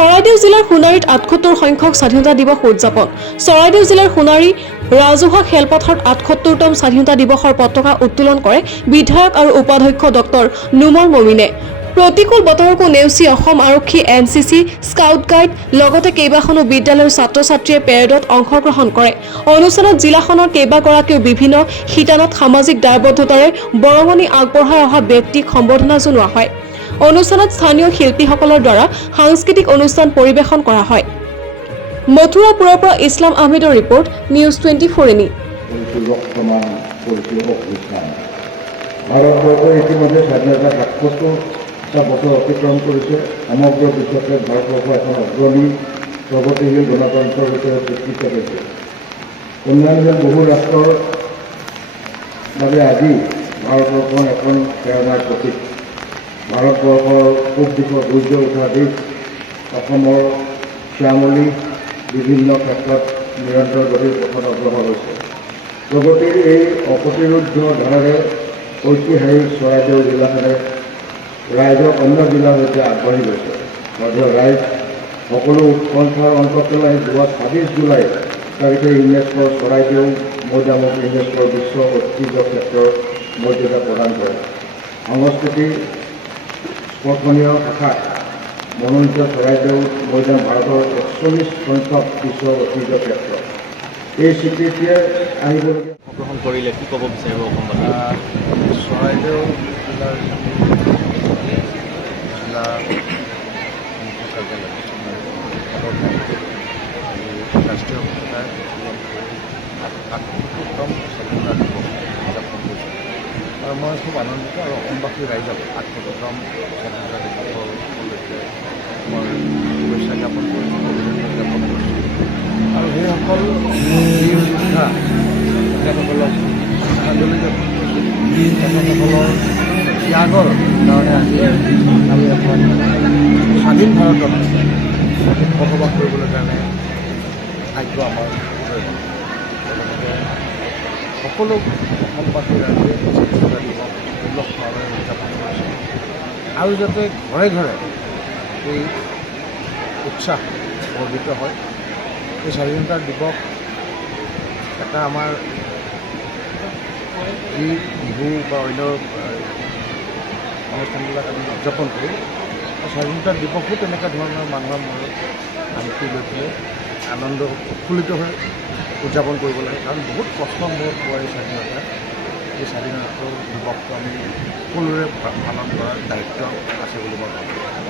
চৰাইদেউ জিলাৰ সোণাৰীত ৭৮ সংখ্যক স্বাধীনতা দিৱস উদযাপন। চৰাইদেউ জিলাৰ সোণাৰী ৰাজহুৱা খেলপথাৰত ৭৮তম স্বাধীনতা দিৱসৰ পতাকা উত্তোলন কৰে বিধায়ক আৰু উপাধ্যক্ষ ডক্টৰ নুমৰ মমিনে। প্ৰতিকূল বতৰকো নেওচি অসম আৰক্ষী, NCC, স্কাউট গাইড লগতে কেইবাখনো বিদ্যালয়ৰ ছাত্ৰ-ছাত্ৰীয়ে পেৰেডত অংশগ্ৰহণ কৰে। অনুষ্ঠানত জিলাখনৰ কেইবাগৰাকীও বিভিন্ন শিতানত সামাজিক দায়বদ্ধতাৰে বৰঙণি আগবঢ়াই অহা ব্যক্তিক সম্বৰ্ধনা জনোৱা হয়। অনুষ্ঠানত স্থানীয় শিল্পীসকলৰ দ্বাৰা সাংস্কৃতিক অনুষ্ঠান পৰিৱেশন কৰা হয়। মথুৰাপুৰৰ পৰা ইছলাম আহমেদৰ ৰিপৰ্ট, নিউজ 24 এনি। ভাৰতবৰ্ষ ইতিমধ্যে স্বাধীনতা ৭৭টা বছৰ অতিক্ৰম কৰিছে। সমগ্ৰ বিশ্বতে ভাৰতবৰ্ষ এখন অগ্ৰণী প্ৰগতিশীল গণতন্ত্ৰৰ ভিতৰত স্বীকৃত হৈছে। অন্যান্য বহু ৰাষ্ট্ৰৰ বাবে আজি ভাৰতবৰ্ষ এখন প্ৰেৰণাৰ প্ৰতীক। ভাৰতবৰ্ষৰ পূব দিশত সূৰ্য উঠা দিশ অসমৰ শ্যামলী বিভিন্ন ক্ষেত্ৰত নিৰন্তৰ গতিৰ পথত অগ্ৰসৰ হৈছে। প্ৰগতিৰ এই অপ্ৰতিৰোধ্য ধাৰাৰে ঐতিহাসিক চৰাইদেউ জিলাখনে ৰাইজক অন্য জিলাৰ সৈতে আগবাঢ়ি গৈছে। সদ্য ৰাইজ সকলো উৎকণ্ঠাৰ অন্ত পেলাই যোৱা ২৬ জুলাই তাৰিখে ইউনেস্কোৰ চৰাইদেউ মৈদামক ইউনেস্কোৰ বিশ্ব ঐতিহ্য ক্ষেত্ৰৰ মৰ্যাদা প্ৰদান কৰে। সংস্কৃতি স্পৰ্শনীয় শাখাত মনোনীত চৰাইদেউ মৈদাম ভাৰতৰ ৪১ সংখ্যক বিশ্ব ঐতিহ্য ক্ষেত্ৰ। এই স্বীকৃতিয়ে আহিবলগীয়া গ্ৰহণ কৰিলে কি ক'ব বিচাৰিব অসমবাসী? চৰাইদেউ জিলাৰ জিলা ৰাষ্ট্ৰীয় পতাকাৰ ৭৮তম স্বাধীনতা দিৱস উদযাপন কৰিছে আৰু মই খুব আনন্দিত আৰু অসমবাসী ৰাইজক ৭৮তম স্বাধীনতা দিৱসৰ উপলক্ষে মই শুভেচ্ছা জ্ঞাপন কৰিছোঁ, অভিনন্দন জ্ঞাপন কৰিছোঁ। আৰু সেইসকল বীৰ যোদ্ধা তেখেতসকলক শ্ৰদ্ধাঞ্জলি জ্ঞাপন কৰিছোঁ। তেখেতসকলৰ ত্যাগৰ কাৰণে আজি আমি এখন স্বাধীন ভাৰতত বসবাস কৰিবলৈ কাৰণে ভাগ্য আমাৰ প্ৰয়োজন। গতিকে সকলো অসমবাসী ৰাইজে স্বাধীনতা দিৱস উল্লেখভাৱে উদযাপন কৰিছে আৰু যাতে ঘৰে ঘৰে এই উৎসাহ বৰ্ধিত হয়। এই স্বাধীনতা দিৱস এটা আমাৰ যি বিহু বা অন্য অনুষ্ঠানবিলাক আমি উদযাপন কৰোঁ, স্বাধীনতা দিৱসো তেনেকুৱা ধৰণৰ মানুহৰ মনত শান্তি লৈ পেলাই আনন্দ উৎফুল্লিত হৈ উদযাপন কৰিব লাগে। কাৰণ বহুত কষ্ট মূৰত পোৱা এই স্বাধীনতা, এই স্বাধীনতাৰ দিৱসটো আমি সকলোৰে পালন কৰাৰ দায়িত্ব আছে বুলি মই ভাবোঁ।